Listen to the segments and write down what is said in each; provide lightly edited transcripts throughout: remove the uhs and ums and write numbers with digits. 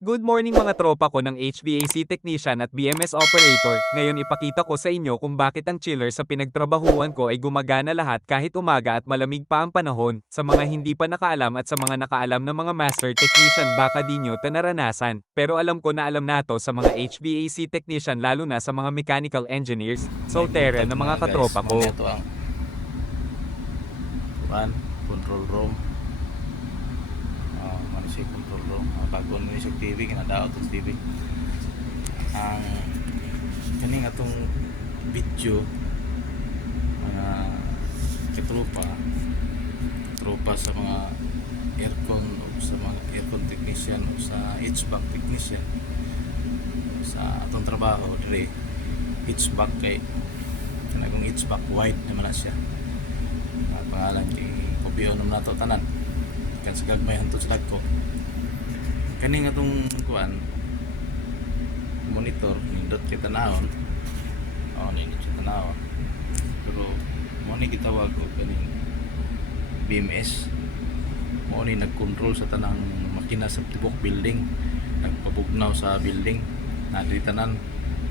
Good morning mga tropa ko ng HVAC technician at BMS operator. Ngayon ipakita ko sa inyo kung bakit ang chiller sa pinagtrabahuan ko ay gumagana lahat kahit umaga at malamig pa ang panahon. Sa mga hindi pa nakaalam at sa mga nakaalam na mga master technician baka di nyo naranasan. Pero alam ko na alam nato sa mga HVAC technician lalo na sa mga mechanical engineers, May soltera buntag na mga mga guys. katropa ko. Mamaya to ang kuan, control room. Ano siya control room. Bago mo siya TV, kinadaot ang TV. Ang kaning atong video mga katropa tropa sa mga aircon o sa mga aircon technician o sa HVAC technician sa atong trabaho dire HVAC kay kanang HVAC white naman na siya. Ang pangalan kay Kobiyo naman nato tanan kan sa gagmay hantod sa dagko kani nga tong kuan monitor nindot kita tanawon nindot kita tanawon pero mo ni gitawag og kaning BMS mo ni nagkontrol sa tanang makina sa tibok building, nagpabugnaw sa building na diri tanan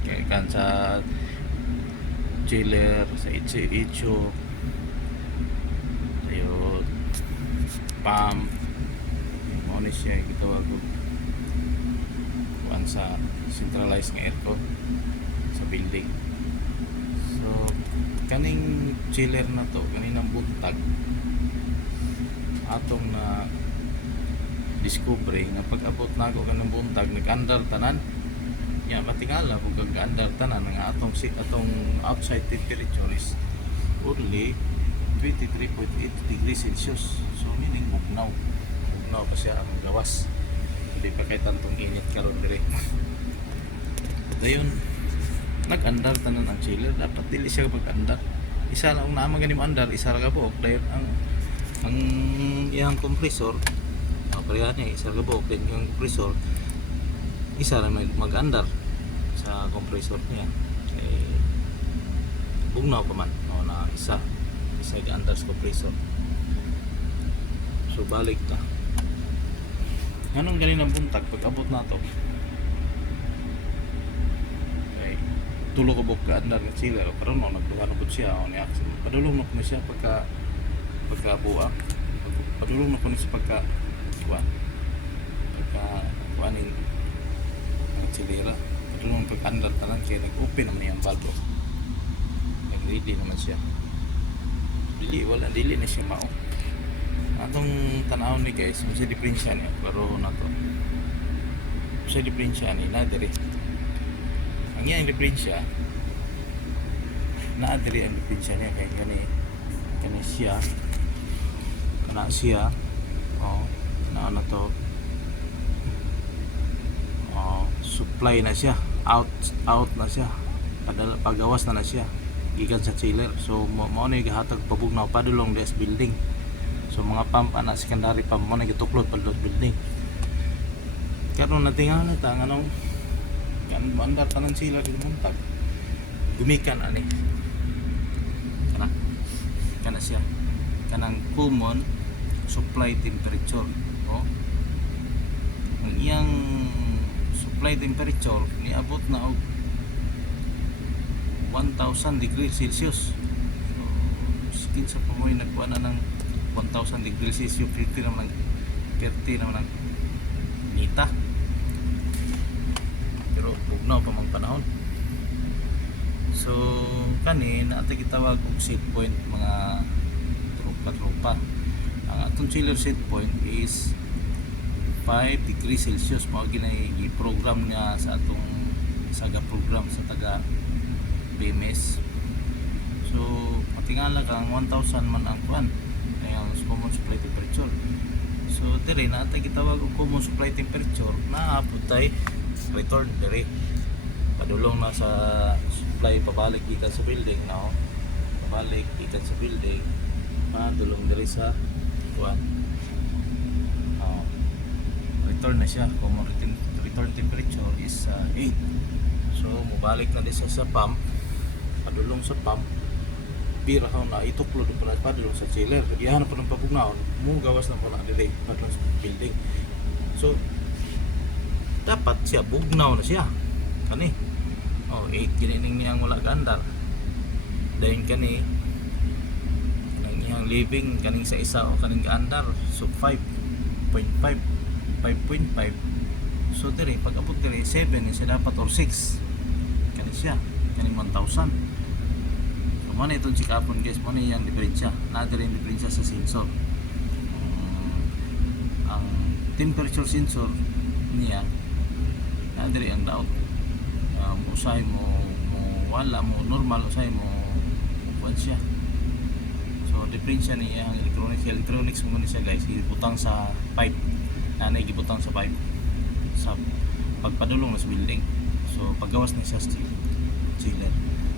kay kan sa chiller sa icho sayo pump mo ni siya gitawag og kuan sa centralized nga aircon sa building. So kaning chiller na to kaninang buntag atong na discover nga pag-abot na ako kanang buntag nag-andar tanan ya matingala kung kag-andar tanan nga atong outside temperature is only 23.8 degrees Celsius. So meaning bugnaw pa siya ang gawas, hindi pa kay tantong init karon dire. Dayon nag-andar tanan ang chiller, dapat dili siya pag-andar, isa lang naman ganim andar, isa ra ka buok. Dayon ang iyang compressor pareha niya, isa ra ka buok, din yung compressor isa ra mag-andar sa compressor niya kay bugnaw pa man na isa ga-andar sa compressor. So balik ta ganun ganin ang buntag pag-abot na to okay, tulo ko buok ka-andar ng chiller pero no nagduha na po siya padulong na po siya pagka-buak padulong na po siya pagka-kuaning ang chillera padulong pag-andar tanan kaya nag-open naman yung valve nag-ready naman siya dili na siya mao atong tanawon ni guys sa diferensya niya pero na to sa diferensya ni na diri ang iyang diferensya na diri ang diferensya niya kay kani siya kana siya na to supply na siya out na siya pagawas na siya gikan sa chiller. So mao ni gihatag pabugnaw padulong des building. So mga pump ana secondary pump mo na gituklod padulong building. Karon natingali ta nganong kan mandar tanan sila di montag. Gumikan ani. Kana siya. Kanang common supply temperature. Ang iyang supply temperature niabot na og 1,000 degrees Celsius. So, skin sa pamoy nagkuha na ng 1,000 degrees Celsius, 30 naman ng nita. Pero bugnaw pa mang panahon. So, kani naata gitawag og set point mga tropa. Ang atong chiller set point is 5 degrees Celsius. Mao ginay gi-program niya sa atong saga program sa taga BMS. So matingala kang 1,000 man ang kuan ang common supply temperature. So dire na tay gitawag og common supply temperature na aputay return dire padulong na sa supply pabalik gikan sa building pabalik gikan sa building padulong dire sa kuan return na siya. Common return temperature is 8. So mubalik na din sa pump padulong sa pump bira ka na ituklod pa na padulong sa chiller iyan pa ng pabugnaon mo gawas na po na dire padulong sa building. So dapat siya bugnaw na siya kani. 8 gini ning niyang wala gandar. Dayon kani kanang iyang living kaning sa isa o kaning gaandar, so 5.5 5.5. So dire pag abot dire 7 siya dapat or 6 kani siya kaning 1,000. So mo na itong check-upon guys, mo na iyang diferensya. Na dire yung diferensya sa sensor. Ang temperature sensor niya na dire ang daot. Usahay mo wala mo normal, usahay mo kuan siya. So diferensya niya ang electronics mo siya guys, ibutang sa pipe. Nanay gibutang sa pipe sa pagpadulong na sa building. So paggawas ni siya chiller.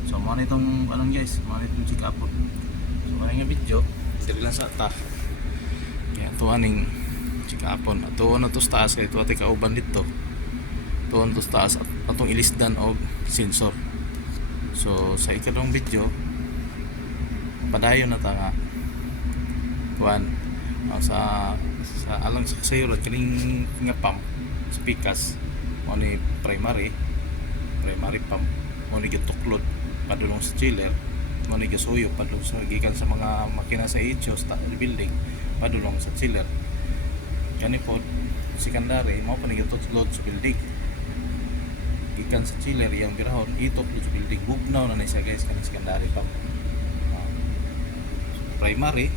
So mo na itong anong guys, mo na itong check up. So wala nga video, dire lang sa ta. Kaya tuwaning check upon. Ato na to sa taas kay tuwa tay kauban dito. Tuon to sa taas at atong ilisdan og sensor. So sa ikadong video padayon na ta nga kuan sa alang sa sayurot kining nga pump sa pikas mo ni primary pump mo ni gituklod padulong sa chiller, mo ni gisuyo padulong sa gikan sa mga makina sa HO sa building padulong sa chiller. Kani pod secondary mo pa ni gituklod sa building gikan sa chiller yang birahon itok sa building bugnaw na siya guys kanang secondary pump. Primary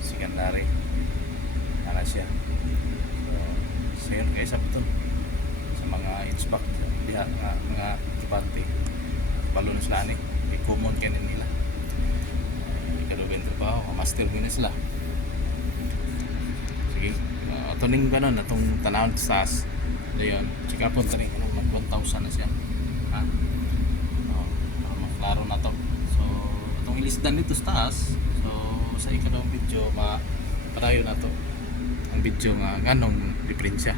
secondary ana siya. So sayon guys sabton sa mga inspect diha nga mga kibante balo na sila ni common kanin nila ikadugan trabaho master gina sila. Sige ato ning ganon atong tanawon sa taas dayon check upon tani mag 1,000 na siya ha. Maklaro na to. So atong ilisdan dito sa taas. So sa ikadong video mapadayon na to ang video nga nganong diferensya.